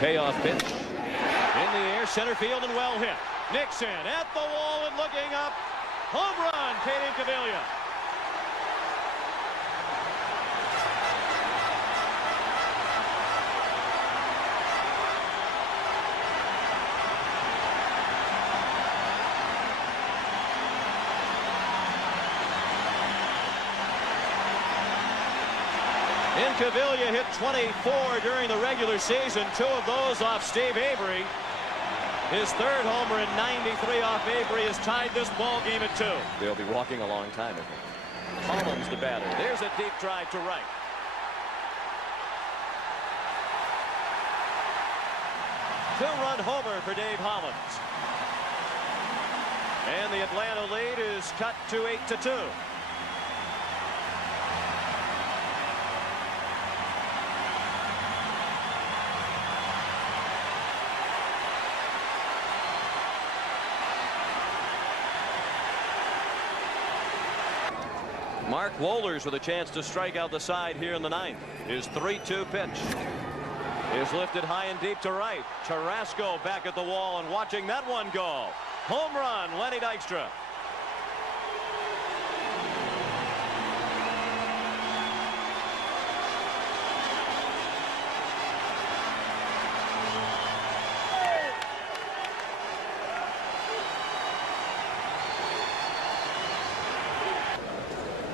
Payoff pitch. In the air, center field, and well hit. Nixon at the wall and looking up. Home run, Kate Incaviglia. Incaviglia hit 24 during the regular season, 2 of those off Steve Avery. His third homer in 93 off Avery has tied this ball game at 2. They'll be walking a long time, I think. Collins the batter. There's a deep drive to right. Two-run homer for Dave Hollins. And the Atlanta lead is cut to 8-2. Mark Wohlers with a chance to strike out the side here in the 9th. His 3-2 pitch is lifted high and deep to right. Carrasco back at the wall and watching that one go. Home run, Lenny Dykstra.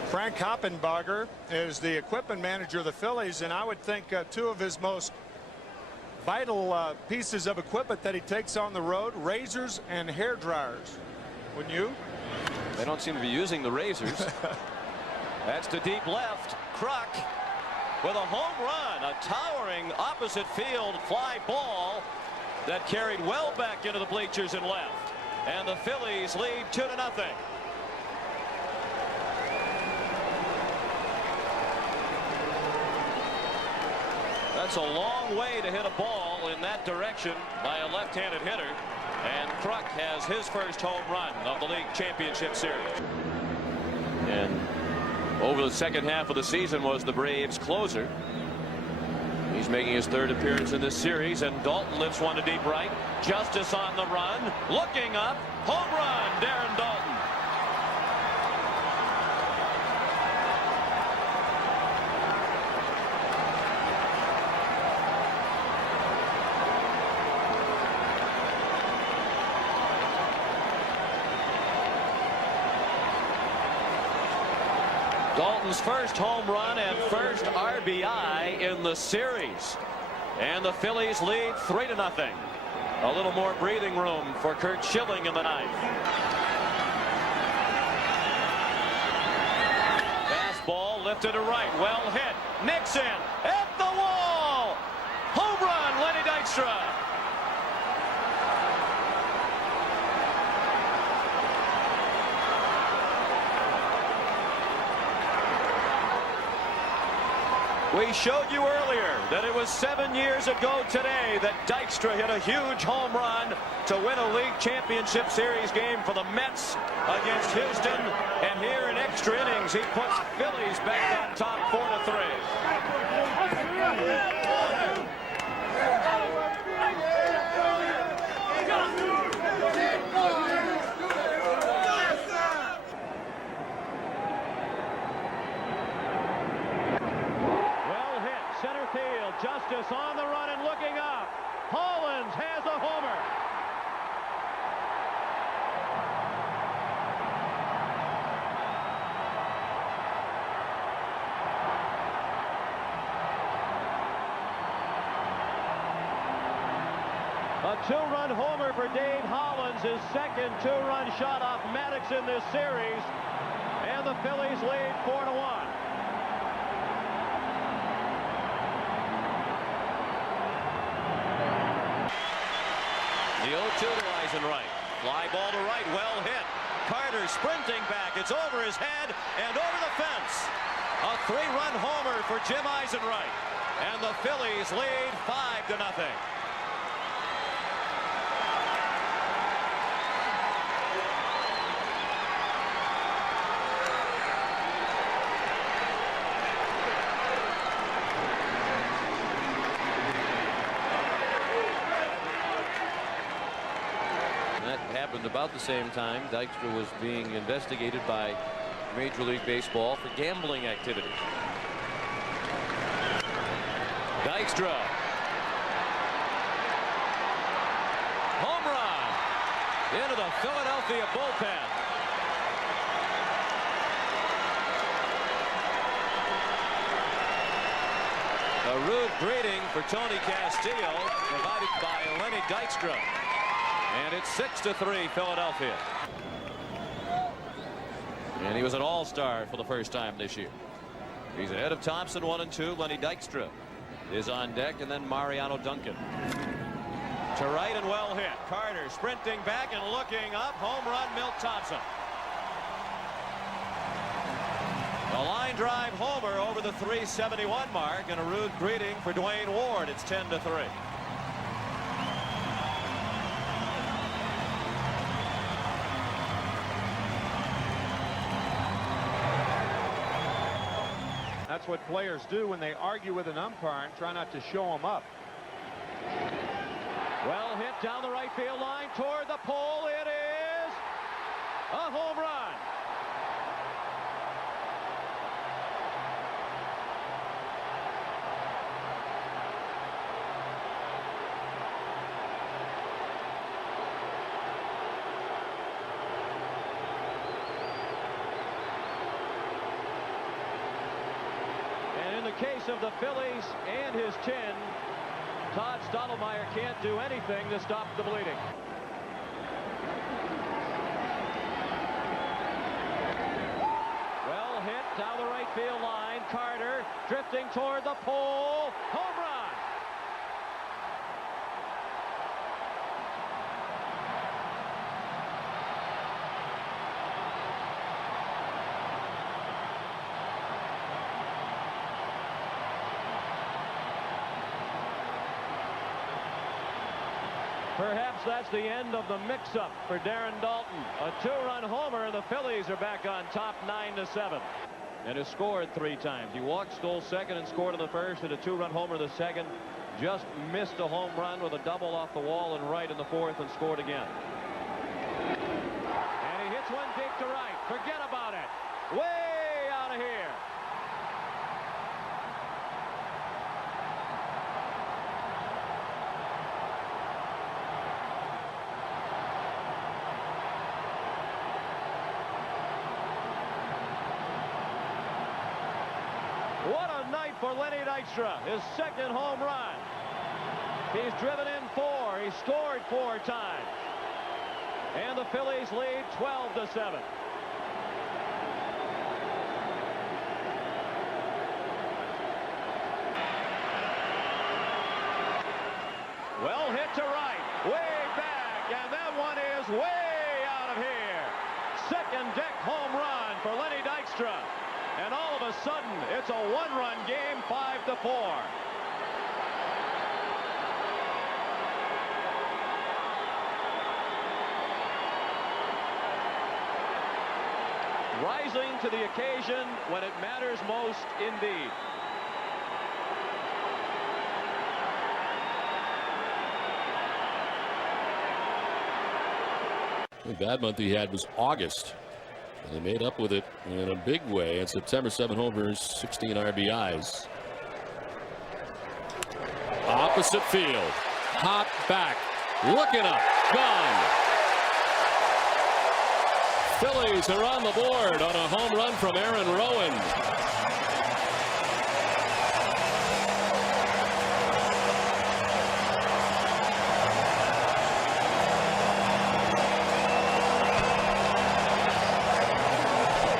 Frank Hoppenbarger is the equipment manager of the Phillies, and I would think 2 of his most vital pieces of equipment that he takes on the road, razors and hair dryers. Wouldn't you? They don't seem to be using the razors. That's to deep left. Kruk with a home run, a towering opposite field fly ball that carried well back into the bleachers and left. And the Phillies lead 2-0. That's a long way to hit a ball in that direction by a left-handed hitter. And Kruk has his first home run of the league championship series. And over the second half of the season was the Braves' closer. He's making his 3rd appearance in this series, and Dalton lifts one to deep right. Justice on the run, looking up, home run, Darren Dalton. Dalton's first home run and first RBI in the series. And the Phillies lead 3-0. A little more breathing room for Curt Schilling in the 9th. Fastball lifted to right, well hit. Nixon at the wall. Home run, Lenny Dykstra. We showed you earlier that it was 7 years ago today that Dykstra hit a huge home run to win a league championship series game for the Mets against Houston. And here in extra innings, he puts Phillies back on top 4-3. Justice on the run and looking up. Hollins has a homer. A 2-run homer for Dave Hollins, his second 2-run shot off Maddox in this series. And the Phillies lead 4-1. The 0-2 to Eisenreich. Fly ball to right, well hit. Carter sprinting back. It's over his head and over the fence. A 3-run homer for Jim Eisenreich. And the Phillies lead 5-0. happened about the same time Dykstra was being investigated by Major League Baseball for gambling activities. Dykstra. Home run into the Philadelphia bullpen. A rude greeting for Tony Castillo, provided by Lenny Dykstra. And it's 6-3 Philadelphia. And he was an all-star for the first time this year. He's ahead of Thompson, 1-2. Lenny Dykstra is on deck, and then Mariano Duncan. To right and well hit. Carter sprinting back and looking up. Home run, Milt Thompson. A line drive homer over the 371 mark, and a rude greeting for Dwayne Ward. It's 10-3. That's what players do when they argue with an umpire and try not to show them up. Well hit down the right field line toward the pole. It is a home run. And in the case of the Phillies and his chin, Todd Stottlemyre can't do anything to stop the bleeding. Well hit down the right field line. Carter drifting toward the pole. Home run. Perhaps that's the end of the mix-up for Darren Daulton. A two-run homer, and the Phillies are back on top 9-7. And has scored 3 times. He walked, stole second, and scored in the first, and a two-run homer in the second. Just missed a home run with a double off the wall and right in the fourth, and scored again. And he hits one deep to right. Forget about it. Way out of here. What a night for Lenny Dykstra, his second home run. He's driven in 4. He scored 4 times. And the Phillies lead 12-7. Well hit to right, way back, and that one is way out of here. Second deck home run for Lenny Dykstra. And all of a sudden, it's a 1-run game, 5-4. Rising to the occasion when it matters most indeed. The bad month he had was August. And they made up with it in a big way. In September, 7 homers, 16 RBIs. Opposite field. Hot back. Looking up. Gone. Phillies are on the board on a home run from Aaron Rowan.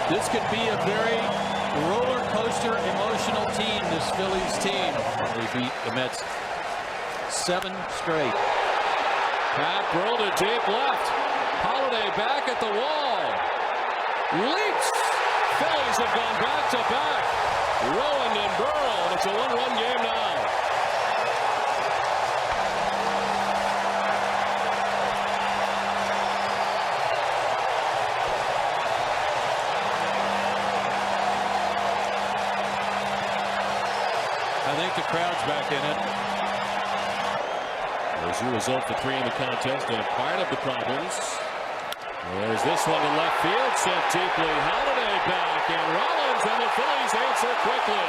This could be a very roller coaster emotional team, this Phillies team. They beat the Mets 7 straight. Pat rolled it deep left. Holiday back at the wall. Leaps. Phillies have gone back to back. Rowan and Burrow. It's a 1-1 game now. I think the crowd's back in it. As a result, the 3 in the contest and a part of the problems There's this one to left field, sent deeply. Holiday back, and Rollins and the Phillies answer quickly.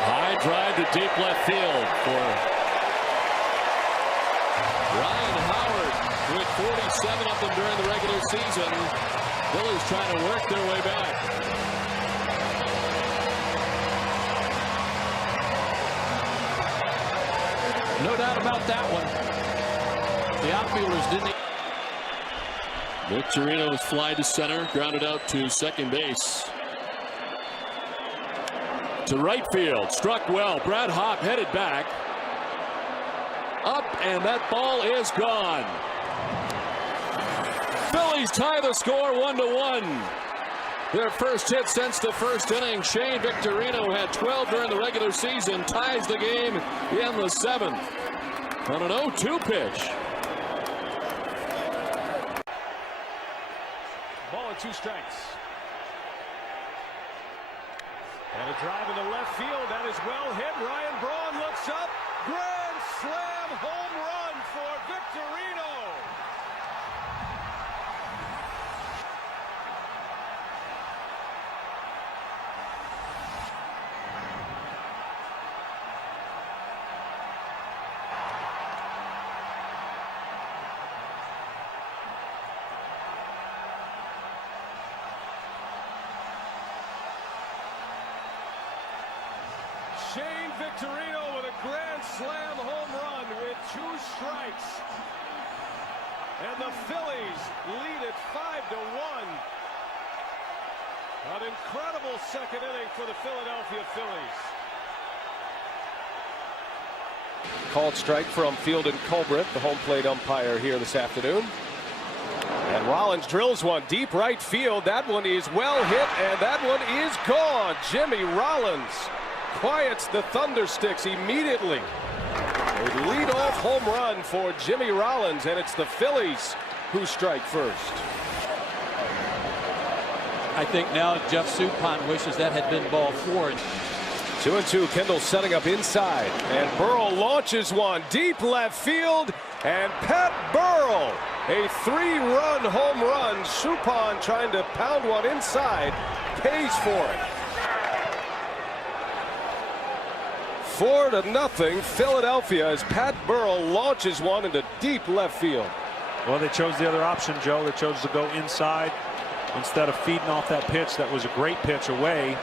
High drive to deep left field for Ryan Howard with 47 of them during the regular season. Phillies trying to work their way back. No doubt about that one. The outfielders didn't. Victorino's fly to center, grounded out to second base. To right field, struck well. Brad Hopp headed back. Up, and that ball is gone. Phillies tie the score 1-1. Their first hit since the first inning. Shane Victorino had 12 during the regular season. Ties the game in the 7th on an 0-2 pitch. Ball and 2 strikes. And a drive into left field. That is well hit. Ryan Braun looks up. Grand slam home run for Victorino. Shane Victorino with a grand slam home run with 2 strikes. And the Phillies lead it 5-1. An incredible second inning for the Philadelphia Phillies. Called strike from Field and Colbert, the home plate umpire here this afternoon. And Rollins drills one deep right field. That one is well hit, and that one is gone. Jimmy Rollins quiets the Thundersticks immediately. A leadoff home run for Jimmy Rollins, and it's the Phillies who strike first. I think now Jeff Suppan wishes that had been ball 4. 2-2. Kendall setting up inside, and Burrell launches one deep left field, and Pat Burrell, a 3-run home run. Suppan trying to pound one inside, pays for it. 4-0 Philadelphia as Pat Burrell launches one into deep left field. Well, they chose the other option, Joe. They chose to go inside instead of feeding off that pitch. That was a great pitch away.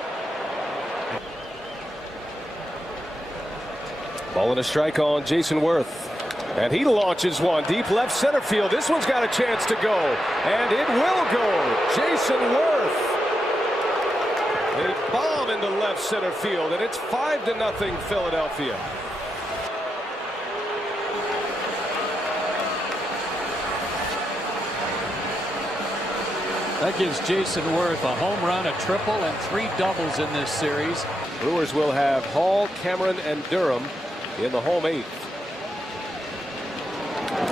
Ball and a strike on Jason Worth. And he launches one deep left center field. This one's got a chance to go. And it will go. Jason Worth. A bomb into left center field. And it's 5-0 Philadelphia. That gives Jason Worth a home run, a triple, and 3 doubles in this series. Brewers will have Hall, Cameron, and Durham in the home 8th.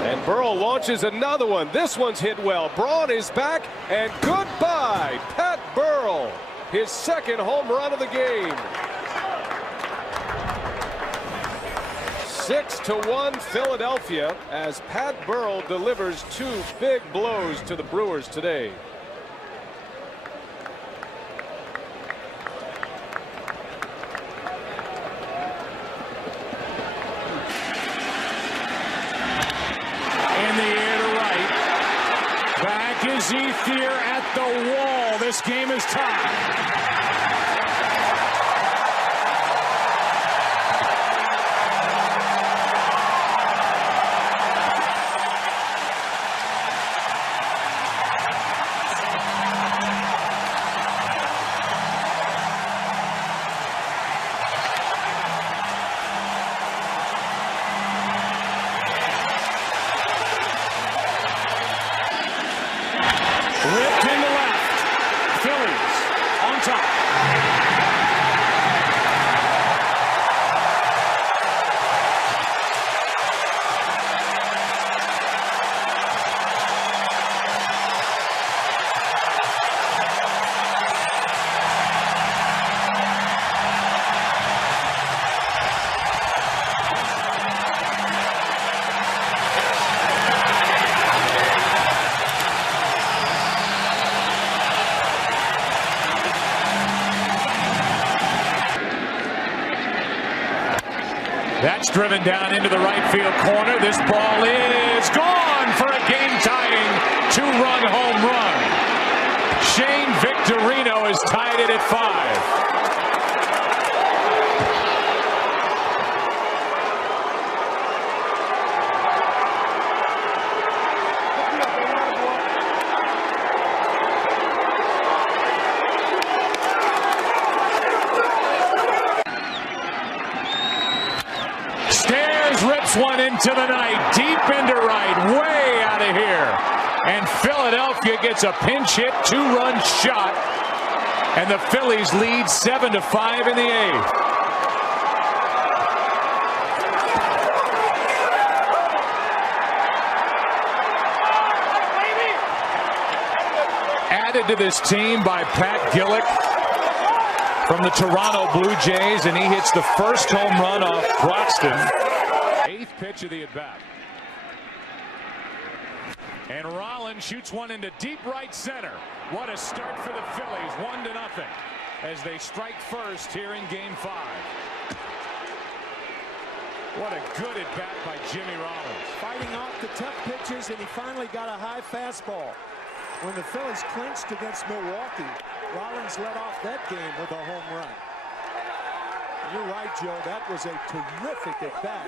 And Burrell launches another one. This one's hit well. Braun is back, and goodbye, Pat Burrell. His 2nd home run of the game. 6-1 Philadelphia as Pat Burrell delivers 2 big blows to the Brewers today. Ethier at the wall. This game is tied. That's driven down into the right field corner. This ball is gone for a game-tying 2-run home run. Shane Victorino has tied it at 5. Rips one into the night, deep into right, way out of here. And Philadelphia gets a pinch hit 2-run shot. And the Phillies lead 7-5 in the 8th. Added to this team by Pat Gillick from the Toronto Blue Jays, and he hits the first home run off Broxton. 8th pitch of the at-bat. And Rollins shoots one into deep right center. What a start for the Phillies, 1-0, as they strike first here in Game 5. What a good at-bat by Jimmy Rollins. Fighting off the tough pitches, and he finally got a high fastball. When the Phillies clinched against Milwaukee, Rollins led off that game with a home run. You're right, Joe. That was a terrific at-bat.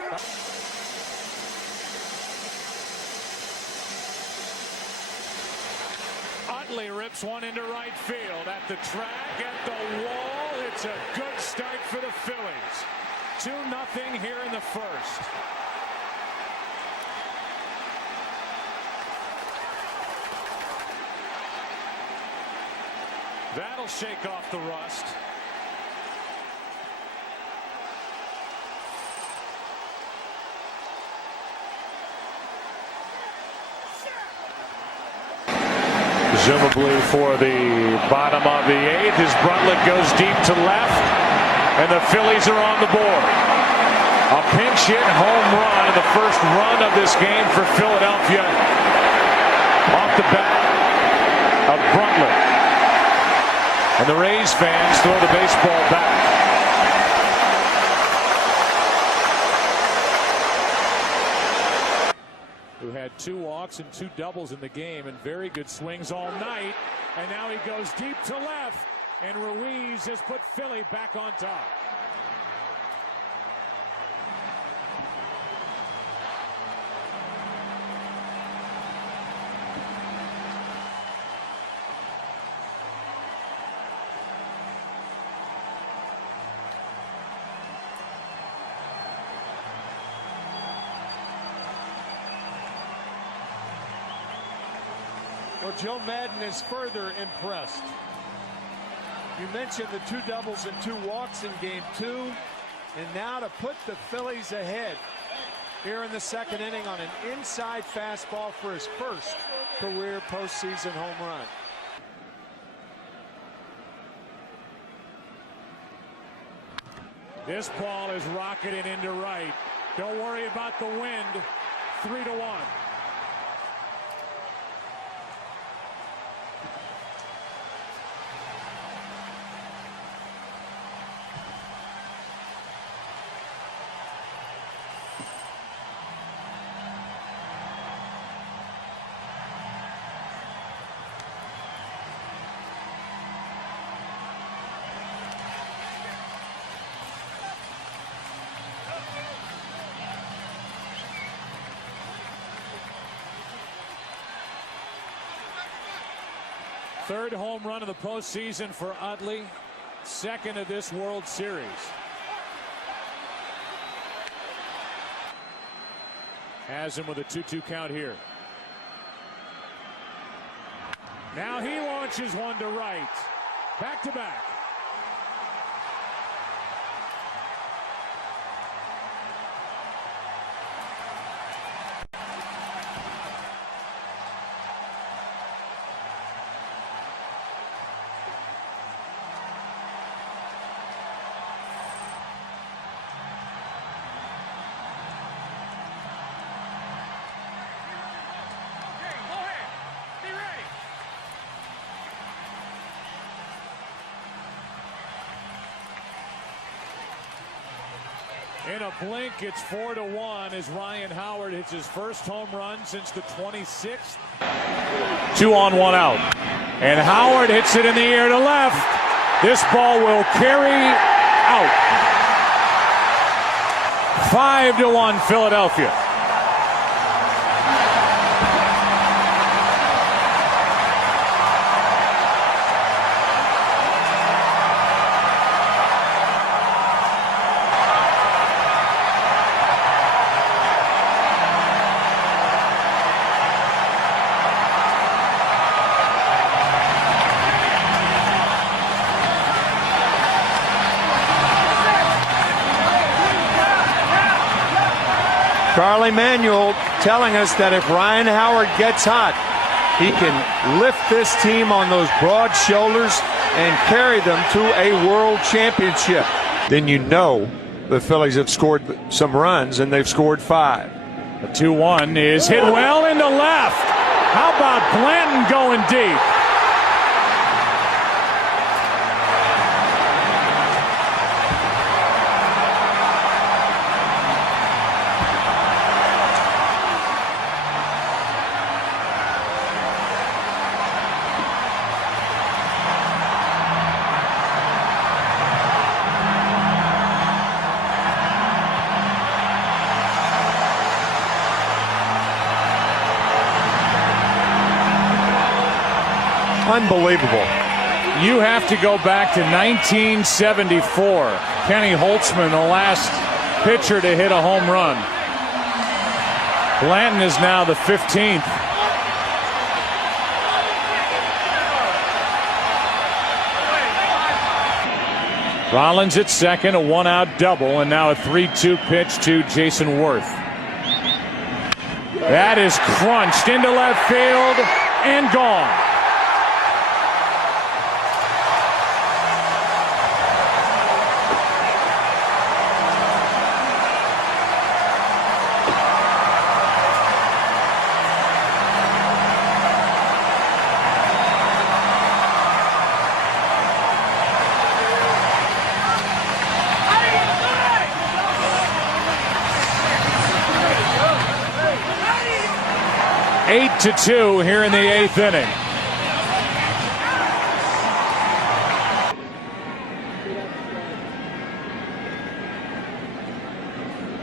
Utley rips one into right field. At the track, at the wall. It's a good start for the Phillies. 2-0 here in the first. That'll shake off the rust. Presumably for the bottom of the 8th as Bruntlett goes deep to left, and the Phillies are on the board. A pinch hit home run, and the first run of this game for Philadelphia off the bat of Bruntlett. And the Rays fans throw the baseball back. Who had 2 walks and 2 doubles in the game and very good swings all night. And now he goes deep to left. And Ruiz has put Philly back on top. Well, Joe Madden is further impressed. You mentioned the 2 doubles and 2 walks in Game 2, and now to put the Phillies ahead here in the 2nd inning on an inside fastball for his first career postseason home run. This ball is rocketed into right. Don't worry about the wind. 3-1. Third home run of the postseason for Utley. 2nd of this World Series. Has him with a 2-2 count here. Now he launches one to right. Back to back. In a blink, it's 4-1 as Ryan Howard hits his first home run since the 26th. 2 on, 1 out. And Howard hits it in the air to left. This ball will carry out. 5-1 Philadelphia. Charlie Manuel telling us that if Ryan Howard gets hot, he can lift this team on those broad shoulders and carry them to a world championship. Then you know the Phillies have scored some runs, and they've scored 5. The 2-1 is hit well into left. How about Blanton going deep? Unbelievable. You have to go back to 1974. Kenny Holtzman, the last pitcher to hit a home run. Blanton is now the 15th. Rollins at second, a 1-out double, and now a 3-2 pitch to Jason Worth. That is crunched into left field and gone. Eight to 2 here in the 8th inning.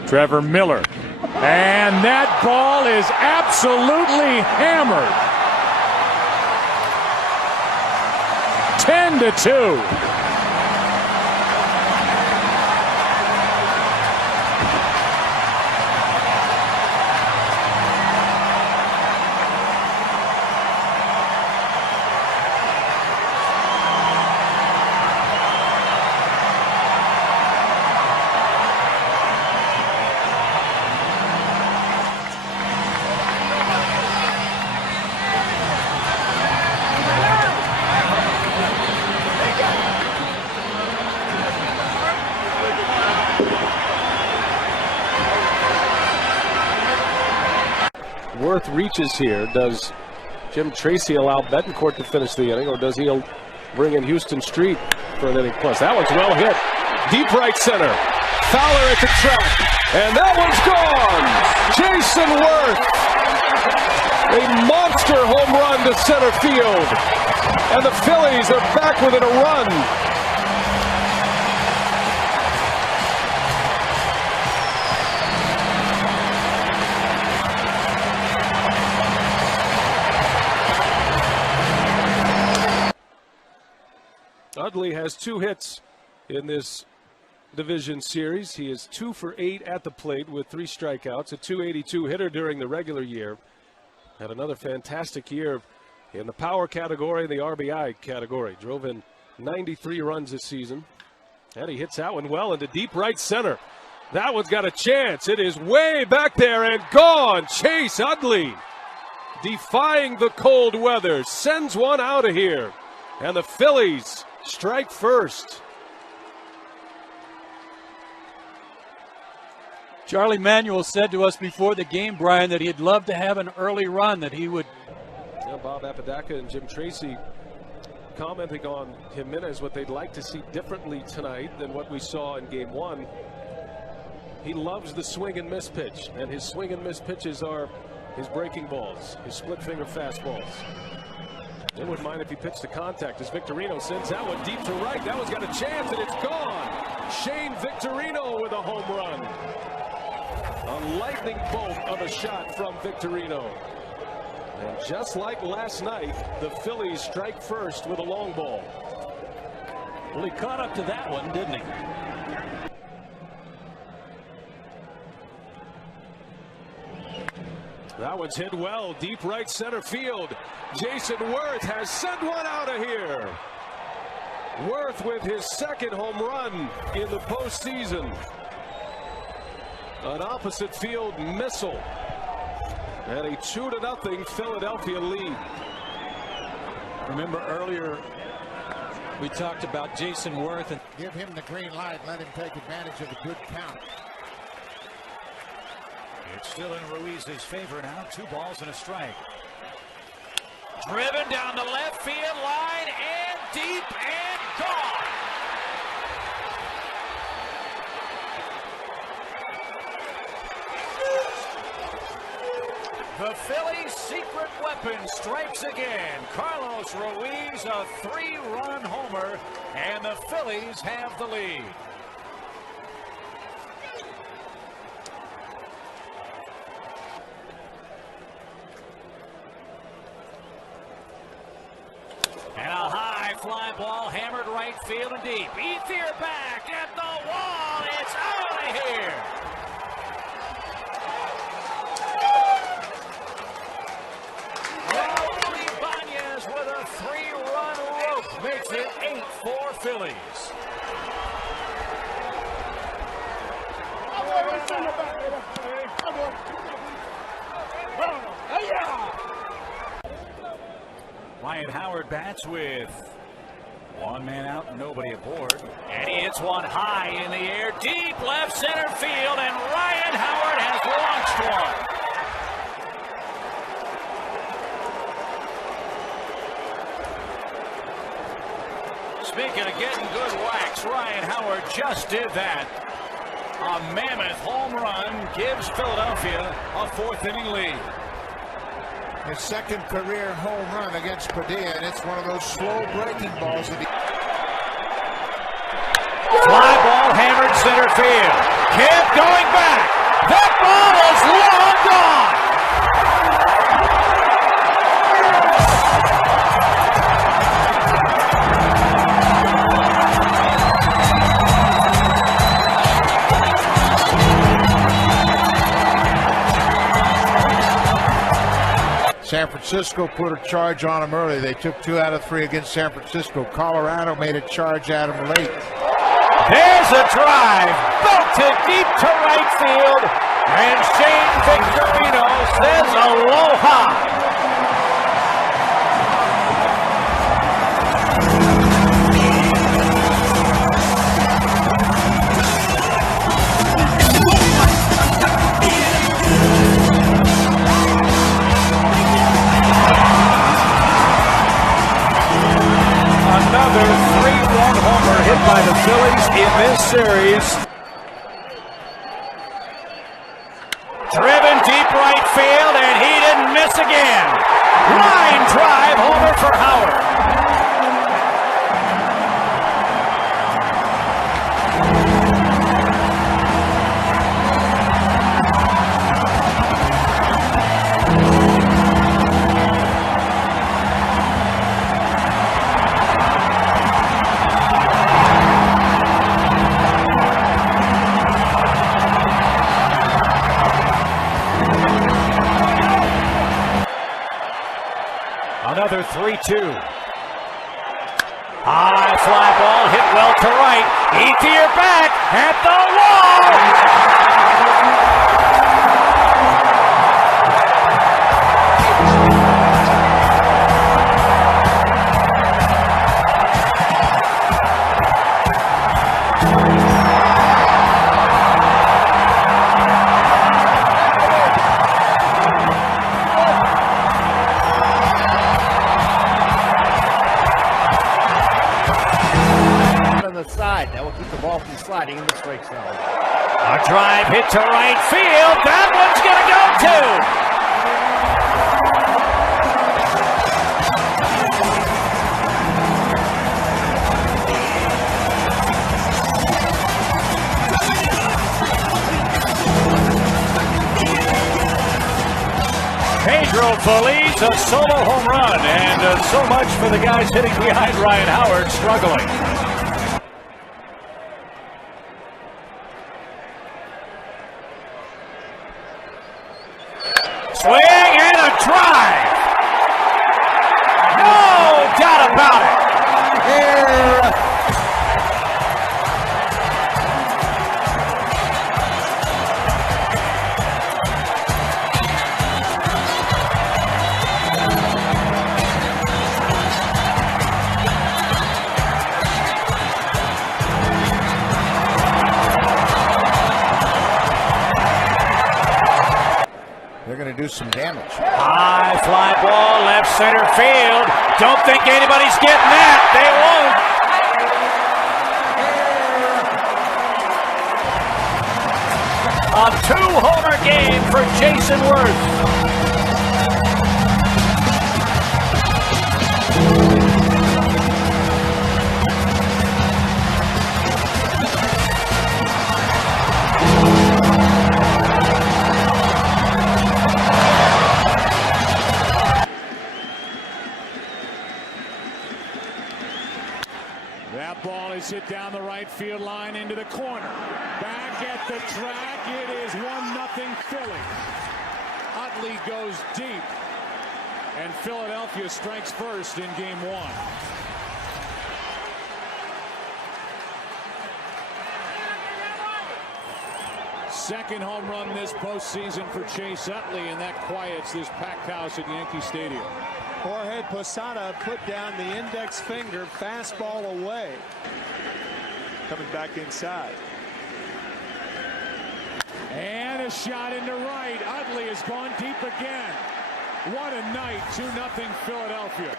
Trevor Miller. And that ball is absolutely hammered. 10 to 2. Worth reaches here. Does Jim Tracy allow Betancourt to finish the inning, or does he bring in Houston Street for an inning plus? That one's well hit. Deep right center. Fowler at the track. And that one's gone. Jason Worth. A monster home run to center field. And the Phillies are back within a run. Utley has 2 hits in this division series. He is 2 for 8 at the plate with 3 strikeouts, a .282 hitter during the regular year. Had another fantastic year in the power category and the RBI category. Drove in 93 runs this season. And he hits that one well into deep right center. That one's got a chance. It is way back there and gone. Chase Utley, defying the cold weather, sends one out of here. And the Phillies strike first. Charlie Manuel said to us before the game, Brian, that he'd love to have an early run, that he would. Yeah, Bob Apodaca and Jim Tracy commenting on Jimenez, what they'd like to see differently tonight than what we saw in game 1. He loves the swing and miss pitch, and his swing and miss pitches are his breaking balls, his split finger fastballs. They wouldn't mind if he pitched to contact as Victorino sends that one deep to right. That one's got a chance, and it's gone. Shane Victorino with a home run. A lightning bolt of a shot from Victorino. And just like last night, the Phillies strike first with a long ball. Well, he caught up to that one, didn't he? That one's hit well, deep right center field. Jason Worth has sent one out of here. Worth with his second home run in the postseason. An opposite field missile. And a 2-0 Philadelphia lead. Remember earlier we talked about Jason Worth. And give him the green light, let him take advantage of a good count. It's still in Ruiz's favor now. 2 balls and a strike. Driven down the left field line and deep and gone. The Phillies' secret weapon strikes again. Carlos Ruiz, a 3-run homer, and the Phillies have the lead. And a high fly ball hammered right field and deep. Ethier back at the wall. It's out of here. Ibanez with a 3-run rope makes it 8-4 Phillies. Ryan Howard bats with 1 man out, nobody aboard. And he hits one high in the air, deep left center field, and Ryan Howard has launched one. Speaking of getting good wax, Ryan Howard just did that. A mammoth home run gives Philadelphia a 4th-inning lead. His second career home run against Padilla, and it's one of those slow breaking balls. Fly ball hammered center field. Kemp going back. That ball is long gone. San Francisco put a charge on him early. They took 2 out of 3 against San Francisco. Colorado made a charge at him late. There's a drive, belted deep to right field, and Shane Victorino says aloha. Another 3-run homer hit by the Phillies in this series. Driven deep right field, and he didn't miss again. Line drive homer for Howard. Another 3-2. High fly ball hit well to right. Ethier back at the wall. inside. That will keep the ball from sliding in the strike zone. A drive hit to right field. That one's going to go too. Pedro Feliz, a solo home run, and so much for the guys hitting behind Ryan Howard, struggling. Swing and a drive. No doubt about it. Here. They're going to do some damage. High fly ball, left center field. Don't think anybody's getting that. They won't. A two-homer game for Jason Worth. That ball is hit down the right field line into the corner. Back at the track, it is 1-0 Phillies. Utley goes deep, and Philadelphia strikes first in game one. Second home run this postseason for Chase Utley, and that quiets this packed house at Yankee Stadium. Jorge Posada put down the index finger, fastball away. Coming back inside. And a shot into right. Utley has gone deep again. What a night. 2-0 Philadelphia.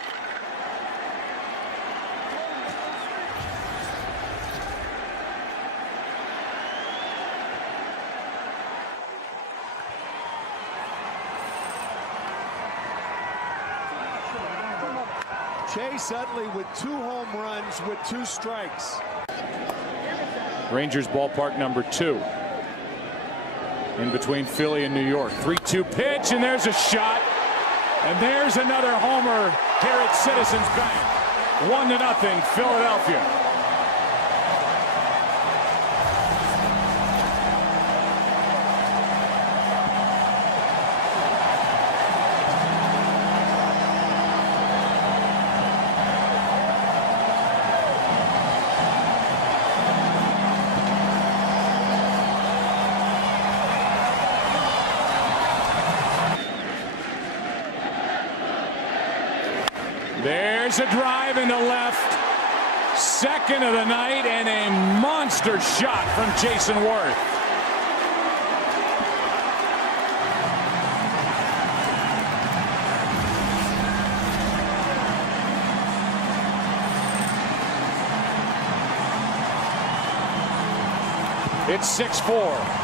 Chase Utley with 2 home runs with 2 strikes. Rangers ballpark number 2. In between Philly and New York. 3-2 pitch, and there's a shot. And there's another homer here at Citizens Bank. 1-0 Philadelphia. There's a drive into left. Second of the night, and a monster shot from Jason Worth. It's 6-4.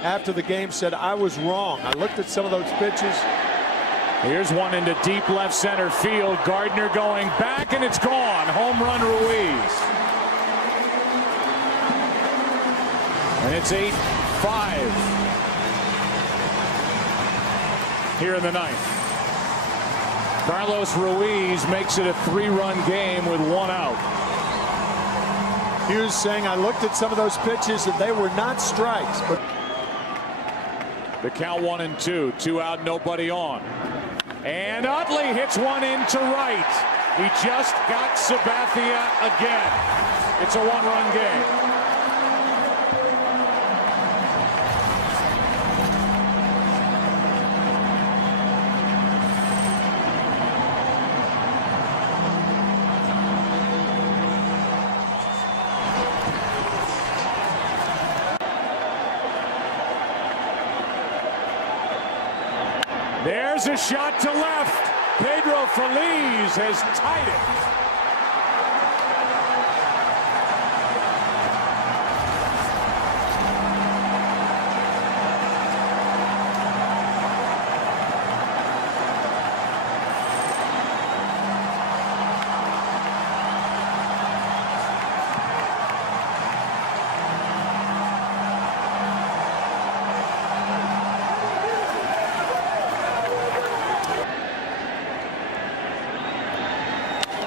After the game said, I was wrong. I looked at some of those pitches. Here's one into deep left center field. Gardner going back, and it's gone. Home run Ruiz. And it's 8-5 here in the ninth. Carlos Ruiz makes it a 3-run game with 1 out. Hughes saying, I looked at some of those pitches and they were not strikes. But the count 1-2. 2 out, nobody on. And Utley hits one into right. He just got Sabathia again. It's a 1-run game. There's a shot to left. Pedro Feliz has tied it.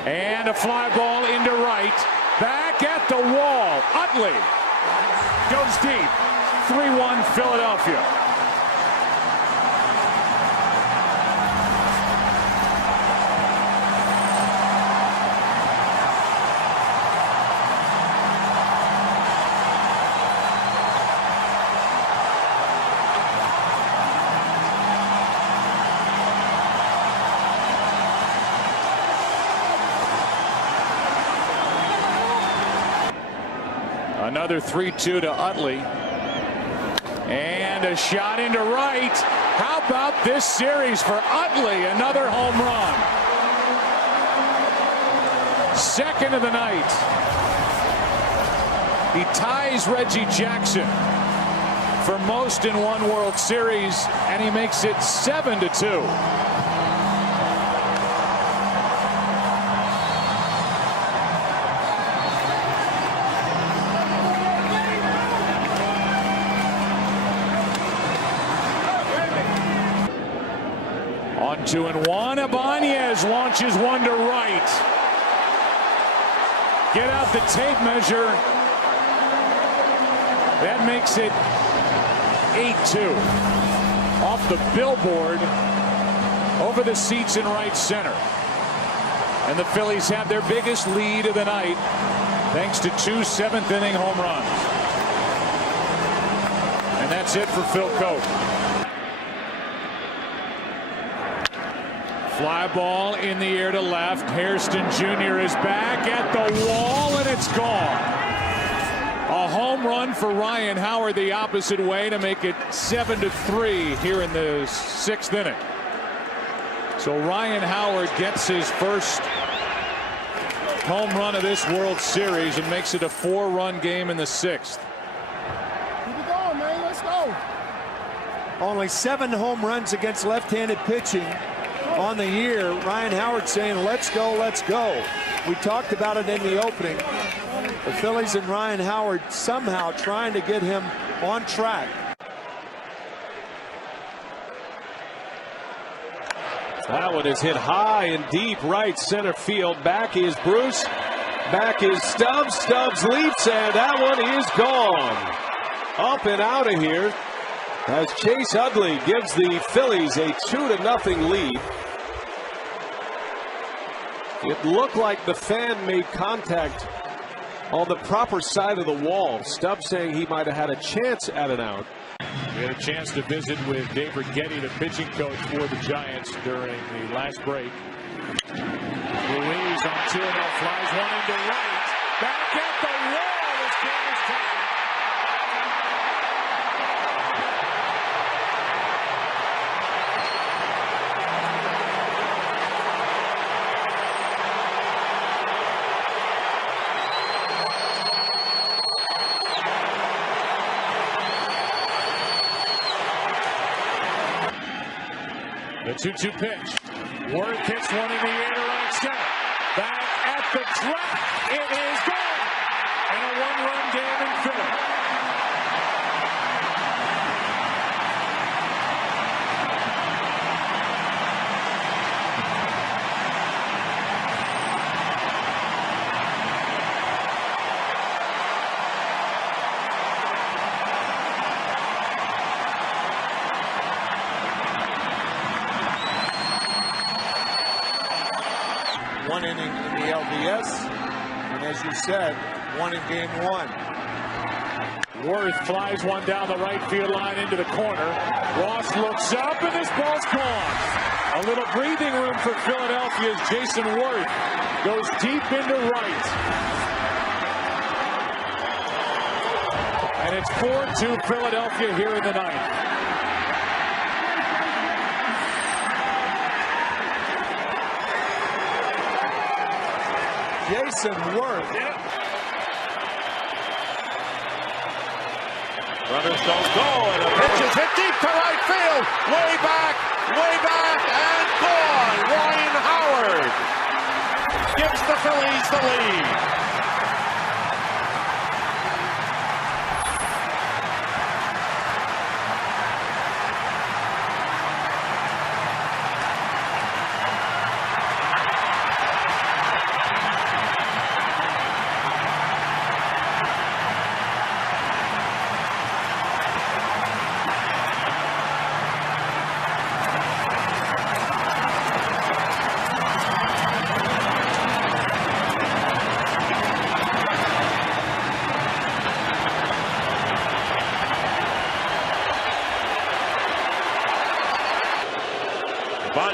And a fly ball into right. Back at the wall. Utley goes deep. 3-1 Philadelphia. Another 3-2 to Utley. And a shot into right. How about this series for Utley? Another home run. Second of the night. He ties Reggie Jackson for most in one World Series, and he makes it 7-2. On 2-1, Ibanez launches one to right. Get out the tape measure. That makes it 8-2. Off the billboard, over the seats in right center. And the Phillies have their biggest lead of the night, thanks to 2 seventh-inning home runs. And that's it for Phil Cote. Fly ball in the air to left. Hairston Jr. is back at the wall, and it's gone. A home run for Ryan Howard the opposite way to make it 7-3 here in the 6th inning. So Ryan Howard gets his first home run of this World Series and makes it a 4-run game in the 6th. Keep it going, man. Let's go. Only 7 home runs against left-handed pitching on the year. Ryan Howard saying, let's go, let's go. We talked about it in the opening. The Phillies and Ryan Howard somehow trying to get him on track. That one is hit high and deep right center field. Back is Bruce. Back is Stubbs. Stubbs leaps, and that one is gone. Up and out of here as Chase Utley gives the Phillies a 2-0 lead. It looked like the fan made contact on the proper side of the wall. Stubbs saying he might have had a chance at an out. We had a chance to visit with Dave Rigetti, the pitching coach for the Giants, during the last break. Ruiz on 2-0, flies one into right. Back at the wall. This game is tied. The 2-2 pitch. Worth hits one in the air to right center. Back at the track. It is gone. And a 1-run game in Philly. One inning in the LDS, and as you said, one in game 1. Worth flies one down the right field line into the corner. Ross looks up, and this ball's gone. A little breathing room for Philadelphia's Jason Worth goes deep into right. And it's 4-2 Philadelphia here in the ninth. Jason Worth. Runners don't go, and a pitch is hit deep to right field. Way back, and gone. Ryan Howard gives the Phillies the lead.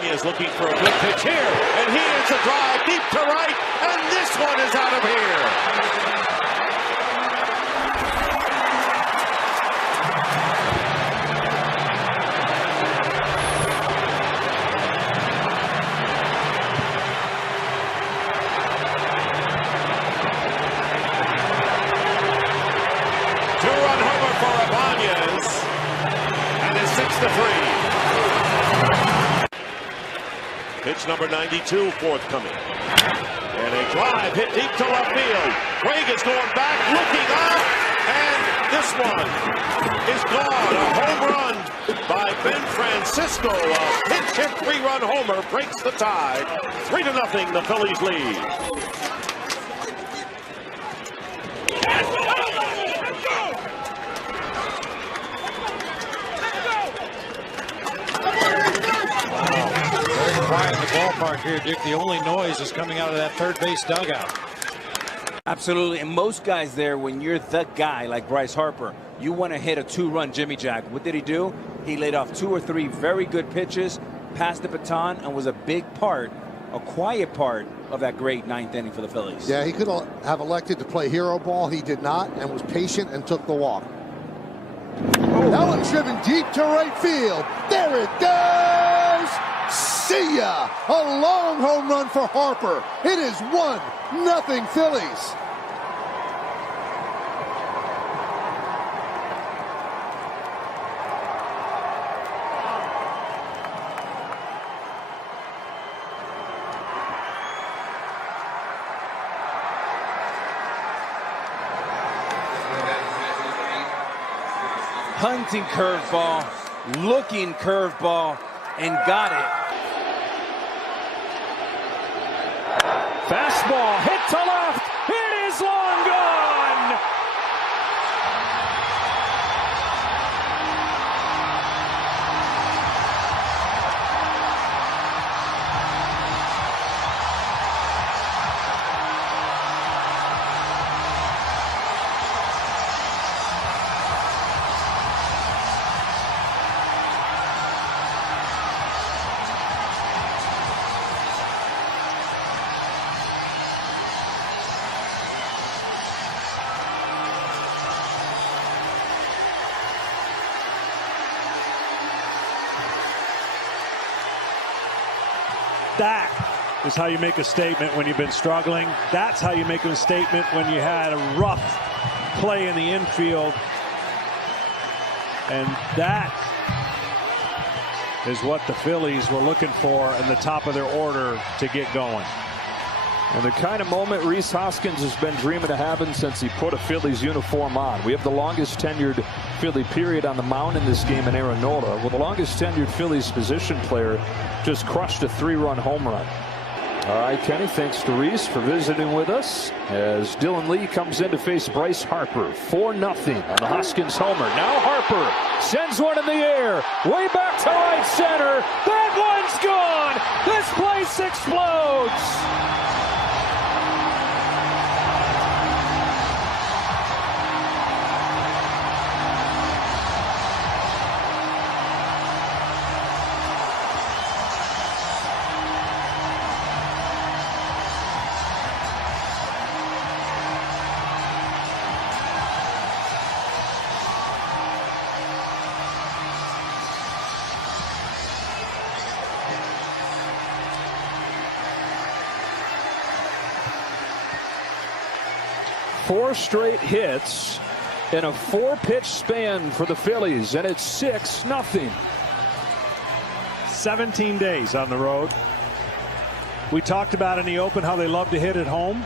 Is looking for a good pitch here, and he hits a drive deep to right, and this one is out of here. Two-run homer for Ibanez, and it's 6-3. Pitch number 92 forthcoming. And a drive hit deep to left field. Craig is going back, looking up, and this one is gone. A home run by Ben Francisco. A pinch hit 3-run homer breaks the tie. 3-0, the Phillies lead. Quiet in the ballpark here, Dick. The only noise is coming out of that third base dugout. Absolutely, and most guys there, when you're the guy like Bryce Harper, you want to hit a 2-run Jimmy Jack. What did he do? He laid off 2 or 3 very good pitches, passed the baton, and was a big part, a quiet part of that great 9th inning for the Phillies. Yeah, he could have elected to play hero ball. He did not, and was patient and took the walk. That one's driven deep to right field. There it goes. See ya! A long home run for Harper. It is 1-0 Phillies. Hunting curveball, looking curveball, and got it. Fastball hit to left. It is long gone. That is how you make a statement when you've been struggling. That's how you make a statement when you had a rough play in the infield. And that is what the Phillies were looking for in the top of their order to get going. And the kind of moment Rhys Hoskins has been dreaming of having since he put a Phillies uniform on. We have the longest tenured Philly period on the mound in this game in Aaron Nola. Well, the longest tenured Phillies position player just crushed a 3-run home run. All right, Kenny, thanks to Rhys for visiting with us as Dylan Lee comes in to face Bryce Harper. 4-0 on the Hoskins homer. Now Harper sends one in the air, way back to right center. That one's gone. This place explodes. 4 straight hits in a 4-pitch span for the Phillies, and it's 6-0. 17 days on the road. We talked about in the open how they love to hit at home.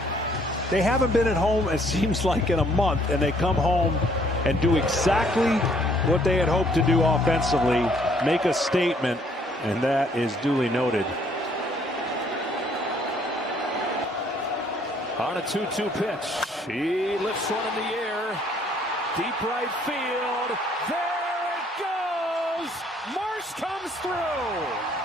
They haven't been at home, it seems like, in a month, and they come home and do exactly what they had hoped to do offensively, make a statement, and that is duly noted. On a 2-2 pitch, he lifts one in the air, deep right field. There it goes. Marsh comes through.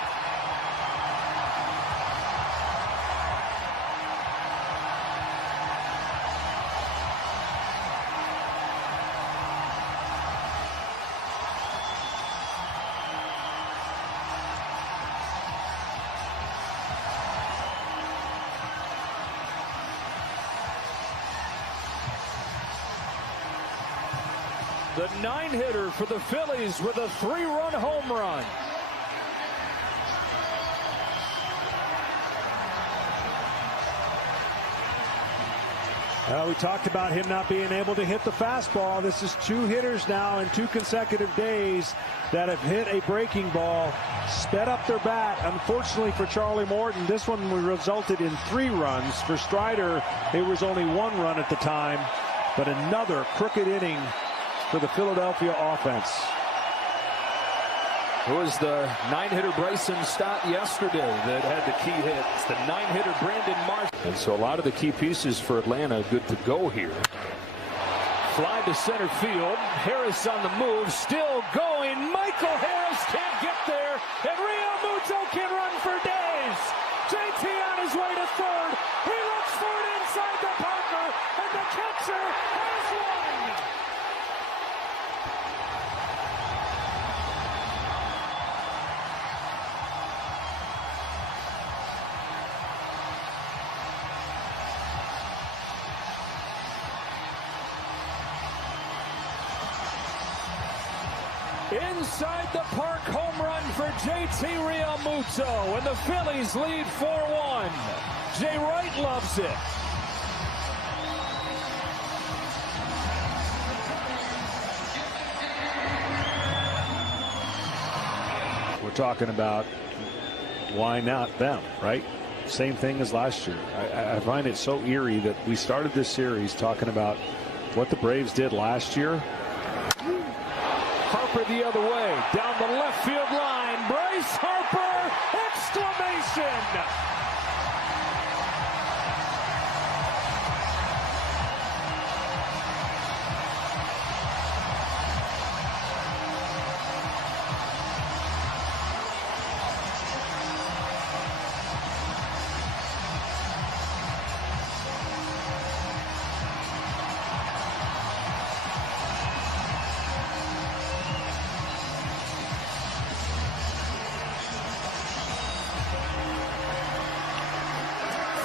The 9-hitter for the Phillies with a 3-run home run. We talked about him not being able to hit the fastball. This is 2 hitters now in 2 consecutive days that have hit a breaking ball, sped up their bat. Unfortunately for Charlie Morton, this one resulted in 3 runs. For Strider, it was only 1 run at the time, but another crooked inning for the Philadelphia offense. It was the 9-hitter Bryson Stott yesterday that had the key hit. It's the 9-hitter Brandon Marsh. And so a lot of the key pieces for Atlanta good to go here. Fly to center field. Harris on the move. Still going. Michael Harris can't get there. And Real Muto can run for days. JT on his way to third. He looks for it inside the Parker. And the catcher has one. Inside the park home run for JT Realmuto, and the Phillies lead 4-1. Jay Wright loves it. We're talking about why not them, right? Same thing as last year. I find it so eerie that we started this series talking about what the Braves did last year. Harper the other way, down the left field line. Bryce Harper, exclamation!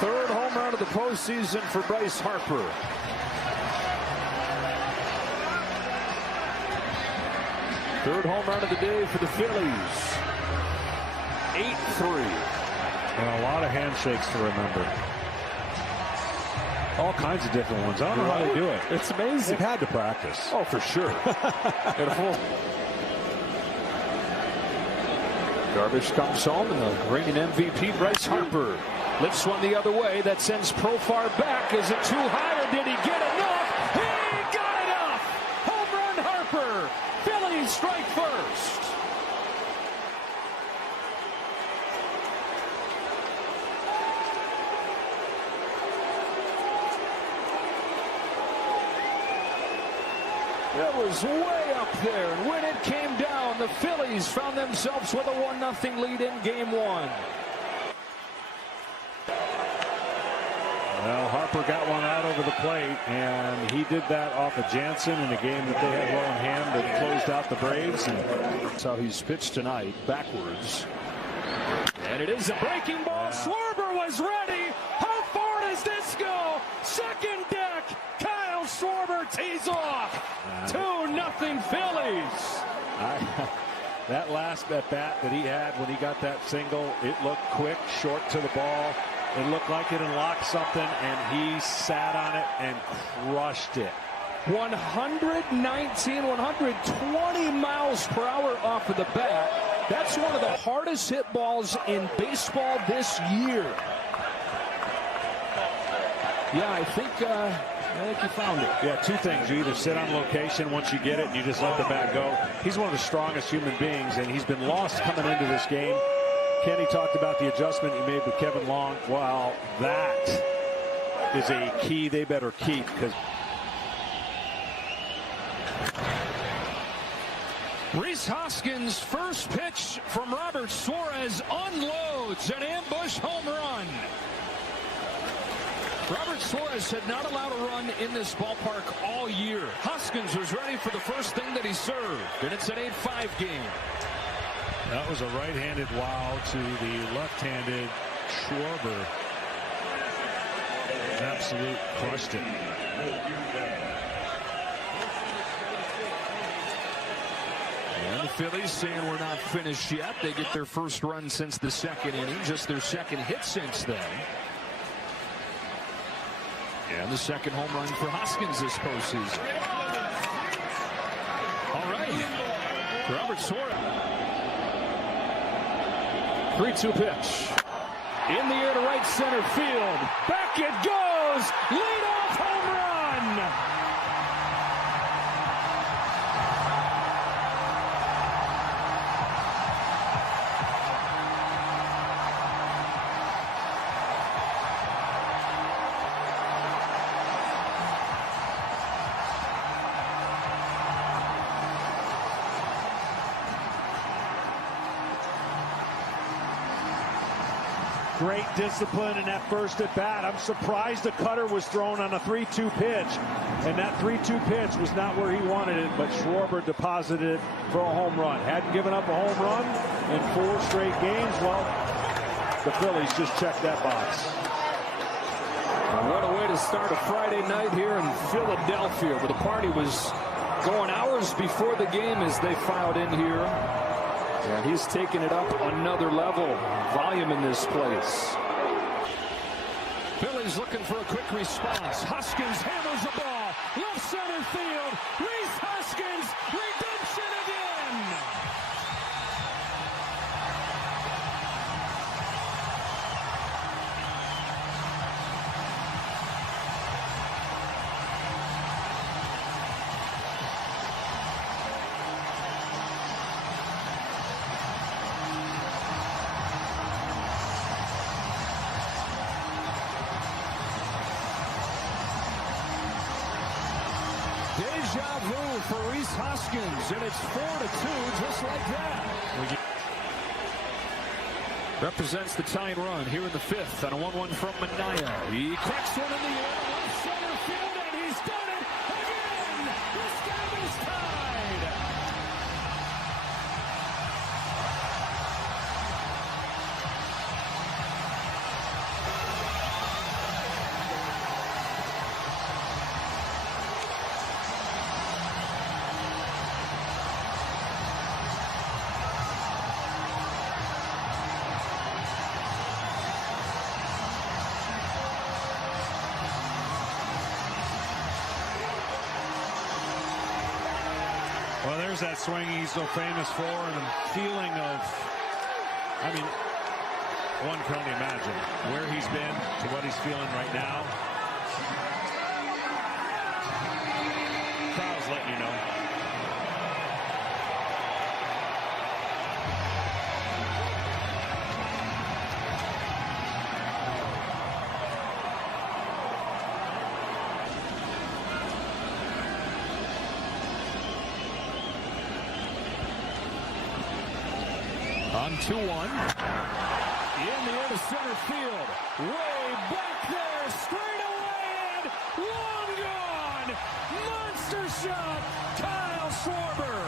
Third home run of the postseason for Bryce Harper. Third home run of the day for the Phillies. 8-3. And a lot of handshakes to remember. All kinds of different ones. I don't know how they do it. It's amazing. They've had to practice. Oh, for sure. Darvish comes home, and the reigning MVP, Bryce Harper, lifts one the other way. That sends Profar back. Is it too high, or did he get enough? He got enough! Home run Harper. Phillies strike first. That was way up there, and when it came down, the Phillies found themselves with a 1-0 lead in Game 1. Well, Harper got one out over the plate, and he did that off of Jansen in a game that they had well in hand that closed out the Braves. And that's how he's pitched tonight, backwards. And it is a breaking ball. Schwarber was ready. How far does this go? Second deck. Kyle Schwarber tees off. 2-0 Phillies. That last at bat that he had when he got that single, it looked quick, short to the ball. It looked like it unlocked something, and he sat on it and crushed it. 119, 120 miles per hour off of the bat. That's one of the hardest hit balls in baseball this year. Yeah, I think you found it. Yeah, two things. You either sit on location once you get it and you just let the bat go. He's one of the strongest human beings, and he's been lost coming into this game. Kenny talked about the adjustment he made with Kevin Long. Well, that is a key they better keep, because Rhys Hoskins' first pitch from Robert Suarez unloads an ambush home run. Robert Suarez had not allowed a run in this ballpark all year. Hoskins was ready for the first thing that he served, and it's an 8-5 game. that was a right-handed wow to the left-handed Schwarber. Absolute crushed it. And the Phillies saying we're not finished yet. They get their first run since the second inning, just their second hit since then. And the second home run for Hoskins this postseason. All right, Robert Suarez. 3-2 pitch. In the air to right center field. Back it goes. Leadoff home run. Great discipline in that first at bat. I'm surprised the cutter was thrown on a 3-2 pitch, and that 3-2 pitch was not where he wanted it, but Schwarber deposited it for a home run. Hadn't given up a home run in 4 straight games. Well, the Phillies just checked that box. What a way to start a Friday night here in Philadelphia, where the party was going hours before the game as they filed in here. And he's taking it up another level. Volume in this place. Phillies looking for a quick response. Hoskins hammers the ball. Left center field. Rhys Hoskins. Redemption again. Deja vu for Rhys Hoskins, and it's 4-2 just like that. Represents the tying run here in the 5th on a 1-1 from Manaea. He cracks one in the air, left center field, and he's done it again. This game is tied. Well, there's that swing he's so famous for, and the feeling of, I mean, one can only imagine where he's been to what he's feeling right now. Crowd's letting you know. On 2-1. In the air to center field. Way back there. Straight away and long gone. Monster shot. Kyle Schwarber.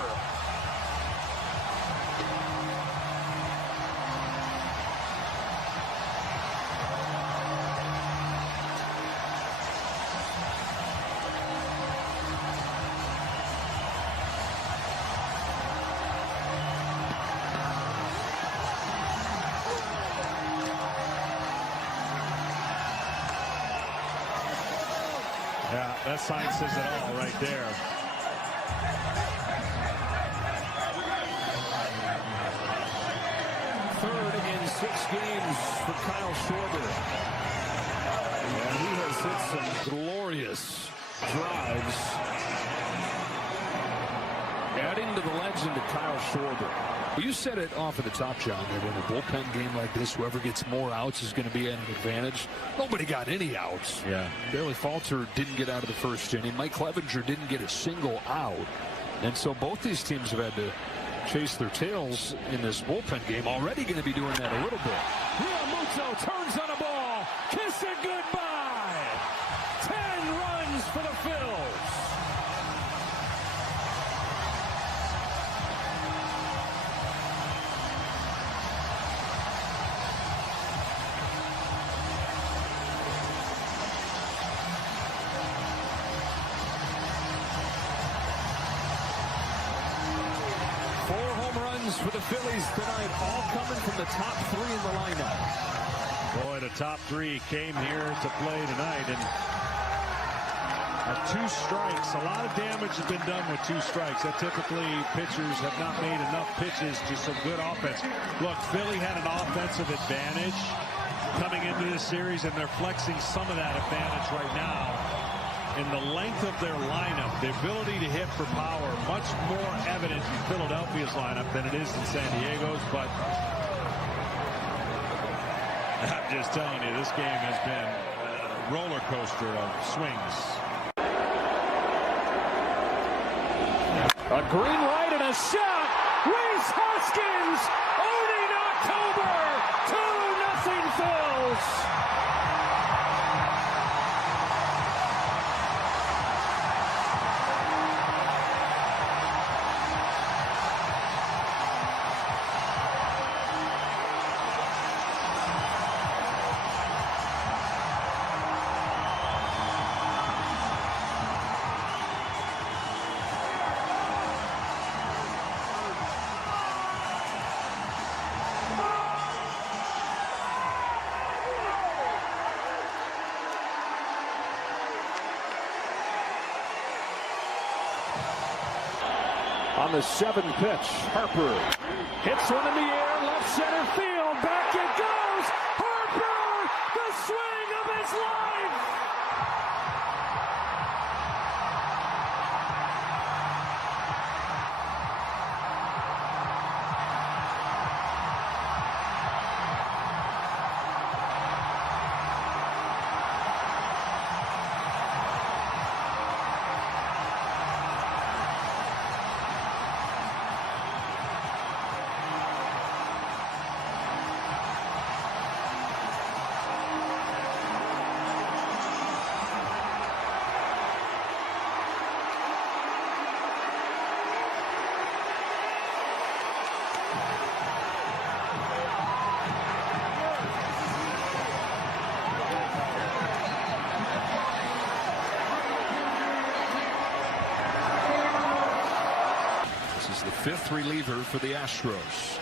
Yeah, that sign says it all right there. Third in 6 games for Kyle Schwarber. And he has hit some glorious drives. Adding to the legend of Kyle Schwarber. You said it off at the top, John, that in a bullpen game like this, whoever gets more outs is going to be at an advantage. Nobody got any outs. Yeah. Bailey Falter didn't get out of the first inning. Mike Clevenger didn't get a single out. And so both these teams have had to chase their tails in this bullpen game. Already going to be doing that a little bit. Realmuto turns on a ball. Kiss it goodbye. 10 runs for the Phils. For the Phillies tonight, all coming from the top 3 in the lineup. Boy, the top 3 came here to play tonight, and at 2 strikes, a lot of damage has been done with 2 strikes. That typically pitchers have not made enough pitches to some good offense. Look, Philly had an offensive advantage coming into this series, and they're flexing some of that advantage right now. In the length of their lineup, the ability to hit for power, much more evident in Philadelphia's lineup than it is in San Diego's. But I'm just telling you, this game has been a roller coaster of swings. A green light and a shot. Rhys Hoskins owning October. 2-0 Phils. On the 7th pitch, Harper hits one in the air, left center field, back it goes! Harper, the swing of his life! The 5th reliever for the Astros.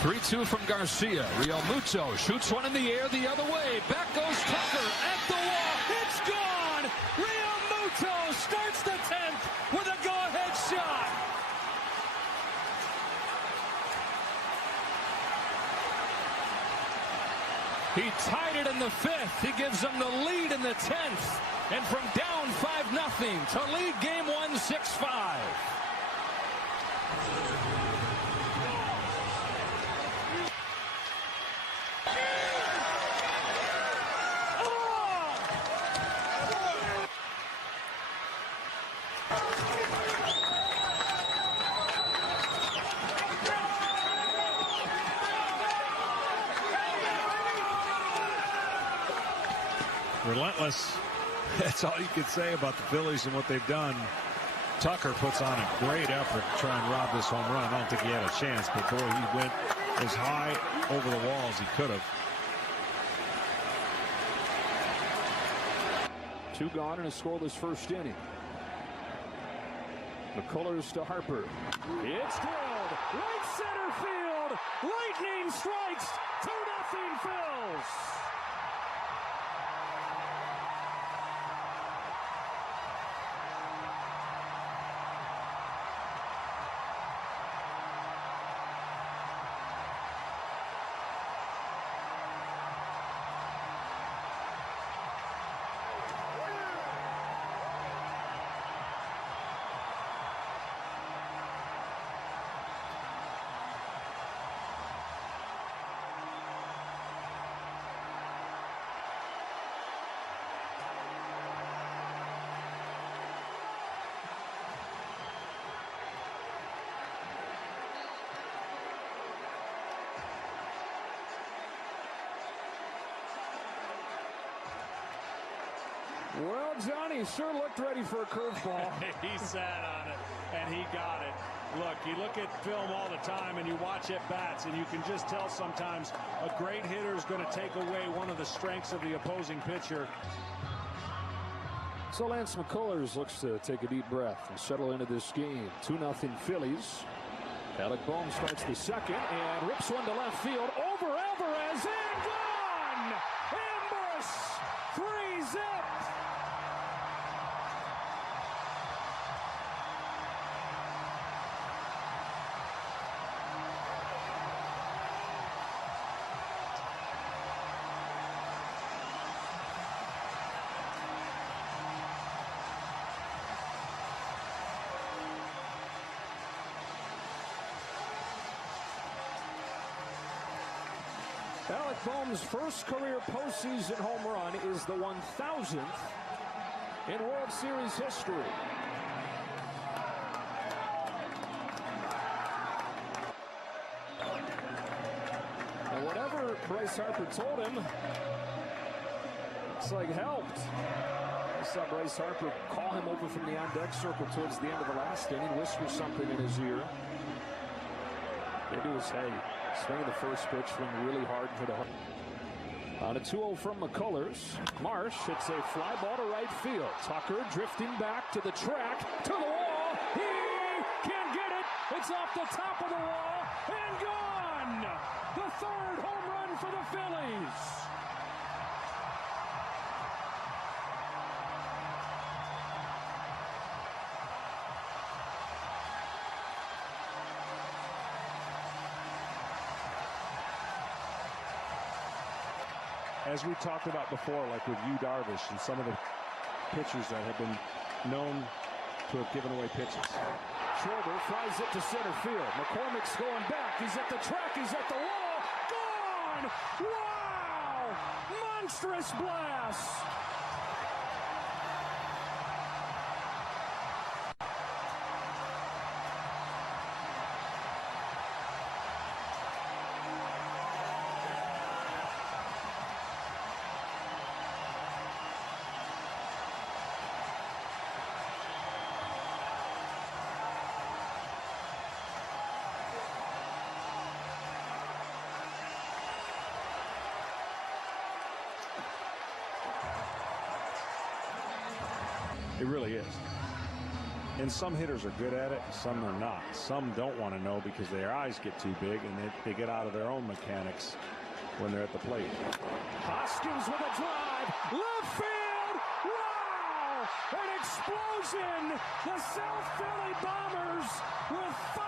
3-2 from Garcia. Realmuto shoots one in the air the other way. Back goes Tucker at the wall. It's gone. Realmuto starts the 10th with a go-ahead shot. He tied it in the 5th. He gives them the lead in the 10th. And from down 5-0 to lead game 1 6-5. Relentless. That's all you can say about the Phillies and what they've done. Tucker puts on a great effort to try and rob this home run. I don't think he had a chance, but boy, he went as high over the wall as he could have. 2 gone in a scoreless first inning. McCullers to Harper. It's drilled. Right center field. Lightning strikes. 2-0. Nothing Phils. Well, Johnny sure looked ready for a curveball. He sat on it, and he got it. Look, you look at film all the time, and you watch at-bats, and you can just tell sometimes a great hitter is going to take away one of the strengths of the opposing pitcher. So Lance McCullers looks to take a deep breath and settle into this game. 2-0 Phillies. Alec Bohm starts the second and rips one to left field. Over Alvarez and gone! Ambush! 3-zip! Alec Bohm's first career postseason home run is the 1,000th in World Series history. And whatever Bryce Harper told him, it's like helped. I saw Bryce Harper call him over from the on-deck circle towards the end of the last inning, whisper something in his ear. Maybe it was, hey, swing of the first pitch, swing really hard for the home. On a 2-0 from McCullers. Marsh hits a fly ball to right field. Tucker drifting back to the track, to the wall. He can't get it. It's off the top of the wall and gone. The third home run for the Phillies. As we talked about before, like with Yu Darvish and some of the pitchers that have been known to have given away pitches. Schwarber flies it to center field. McCormick's going back. He's at the track. He's at the wall. Gone! Wow! Monstrous blast! It really is. And some hitters are good at it, some are not. Some don't want to know because their eyes get too big and they get out of their own mechanics when they're at the plate. Hoskins with a drive. Left field. Wow! An explosion. The South Philly Bombers with 5.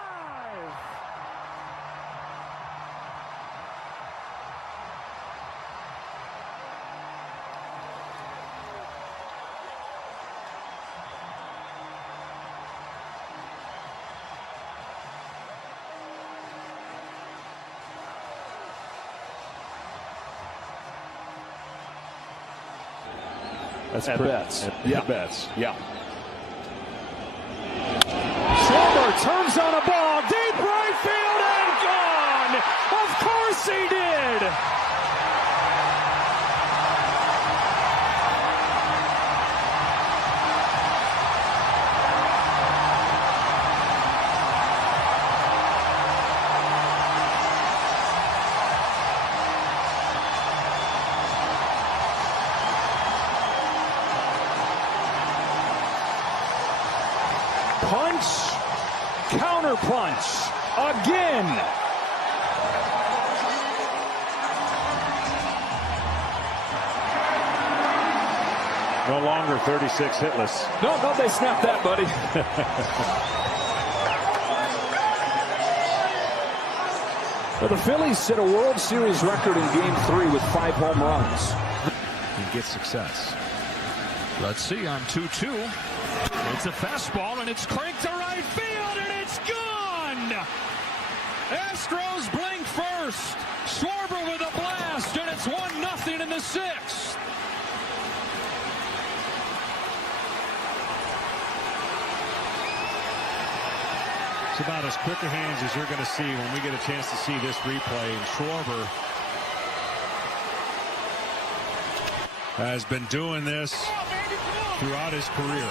That's at bats. Yeah. Bats. Yeah. Schwarber turns on a ball. Deep right field and gone. Of course he did. Punch, counter punch, again. No longer 36 hitless. No, they snapped that, buddy. Well, the Phillies set a World Series record in Game 3 with 5 home runs. And get success. Let's see on 2-2. It's a fastball, and it's cranked to right field, and it's gone! Astros blink first. Schwarber with a blast, and it's 1-0 in the 6th. It's about as quick a hands as you're going to see when we get a chance to see this replay. And Schwarber has been doing this throughout his career.